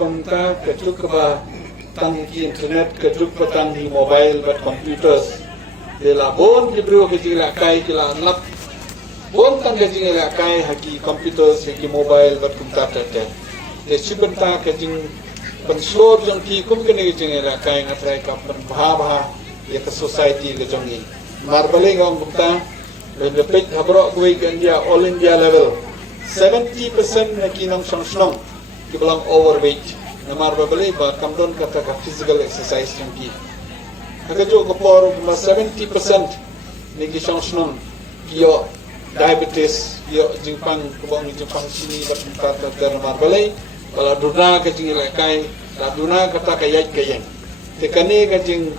pemerintah kejuk ke tang di internet kejuk ke tang di mobile bat computers dela bon di bro ke jila kai kila lap bon tang ke jila kai haki computers haki mobile bat computer te de sibenta ke jing penslor jong ki kum ke ne jila kai ngatrai ka pen bha ya ke society ke jong ni marbale ngong bukta le pet habro kui ke India all India level 70% haki nong song ki belang overweight namar babale ba kamdon kata ka physical exercise jong ki Hakajo kapor 70% niki song yo diabetes yo jingpang kubang jingpang sini bat ter marbale bala duna ka jing kai la duna kata ka yai kayeng tekane ka jing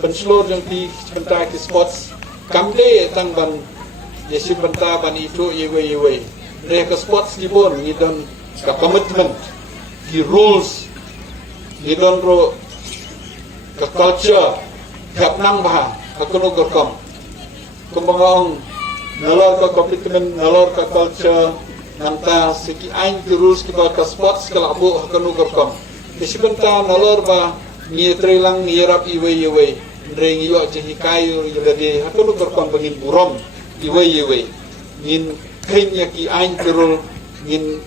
penslor jong ti penta ki sports kamde tang ban yesi penta ban itu yewe re ka sports di bon ni don ka commitment ki rules ni don ro ka culture kap nang bah akuno gorkom kumbangong nalor ka commitment nalor ka culture nanta siki ain ki rules ki ba ka sports ka labu akuno gorkom kisibenta nalor ba ni trelang ni rap iwe reng yo jehi kayu yelade akuno gorkom bangin burom iwe nin kenya ki ain ki rule nin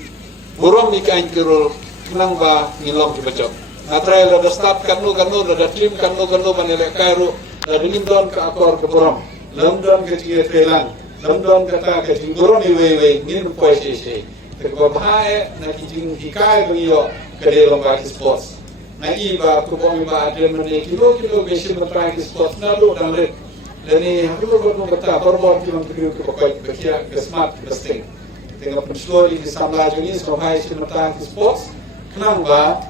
burom ni kain ki rule nang ba ngilom ki bacok Natrai ada start kanu ada trim kanu manele kairu ada limdon ke akor ke borom limdon ke tiga telang limdon kata ke tingguron iwe ngin kuai sese ke babae na kijing hikai bangio ke dalam kaki sports na iba kubong iba ada mene kilo besi mentrai ke sports na lu dan red dani hakulu gono kata borbor ki mangkriu ke pakai ke smart ke sting tengah penslori di samla juni sampai mentrai ke sports kenang ba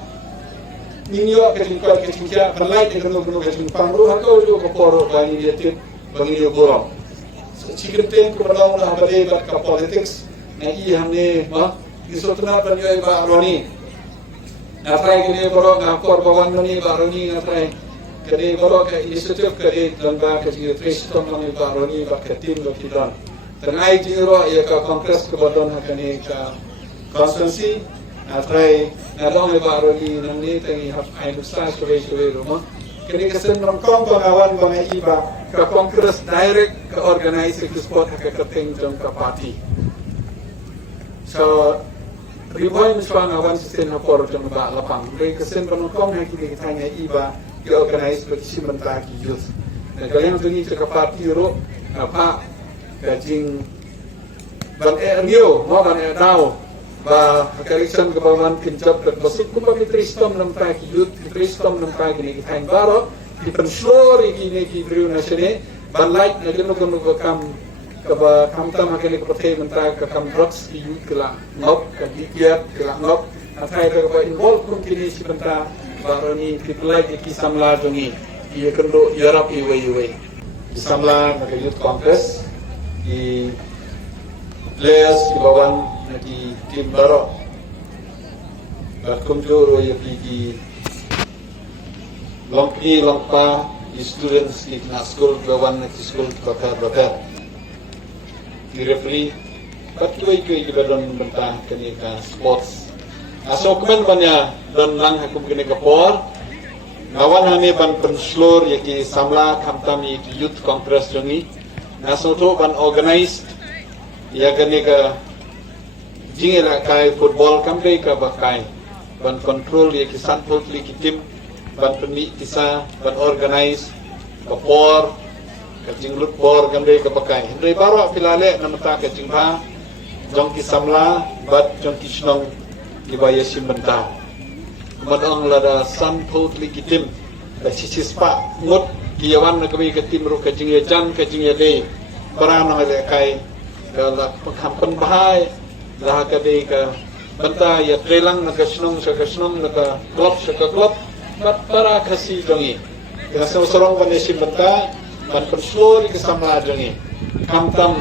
Ninyo ketingkal ketingkia penlait ke kenu ketingpang ru hakau jo ke poro bani liatit bani jo borong. Cikenteng ke belong lah bade bat ke politics na I hamne ma isotna banyo ba roni. Natrai kene boro na kor bawan noni ba roni natrai kene boro ke institute kene lamba ke tristom noni ba roni ba ke tim lo kidan. Tenai jiro ya ke kongres ke bodon hakane ka constituency Natrai nadong iba roli nang ni tangi hap ay nusa suwe rumah. Kini kesen rongkong pengawan bang iba ke kongres direct ke organize ke sport ke keting jong ke parti. So ribuan misbang awan sistem hapor jong ba lapang. Kini kesen rongkong yang kita tanya iba ke organize ke simentar ki youth. Kalian tungi ke parti ro apa kajing ban Rio mau ban Dao ba kalisan ke bawan kincap dan basuk kumpa mitristom nam ta ki youth mitristom nam ta gini kain baro di penslori gini ki driu nasene ban like na geno ko kam ke ba kam tam hakene ko te menta ke kam drugs ki youth kala ngop ka dikiat kala ngop atai ke ba involve kum kini si menta baro ni people like ki samla jongi ki kendo yarap iwe ki samla na youth congress ki players ki bawan di tim baru berkum joro ya di longpa di students di school bawan di school bakar di referee patuai kita don bentang kenika sports asokmen banyak don lang hakum kenika por ngawan hame ban penslor yaki samla kamtami di youth congress jongi nasoto ban organized ya kenika jingela kai football kampai ka bakai ban control ye kisan totally kitim ban peni kisa ban organize kapor ka jinglut bor kampai ka bakai ndai baro filale namata ka jingba jong kisamla bat jong kisnong dibaya simbenta kumadang lada san totally kitim ka sispa ngut kiyawan na kami ka timru ka jingya jan ka jingya dei barana le kai kala panghampan bahai lah kadai ka banta ya trelang na kasnong na klub bat para kasi jongi kaya sorong panesim banta ban penslor ke sama jongi kamtam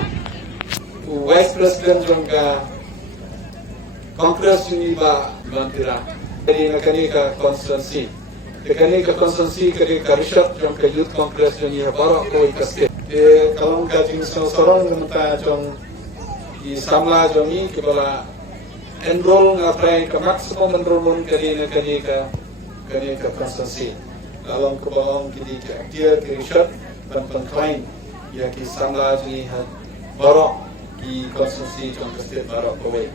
vice president jong ka kongres ni ba bantira jadi nakani ka constituency kadi ka rishat jong ka youth congress ni baro ko ikaske kalong ka jing sorong banta jong di samla jongi kepala enroll ngapai ke maximum enrollment kali ke konsensi dalam kebangun kini ke aktif ke riset dan pengklaim ya ki samla ni hat barok ki konsensi trong state barok kawai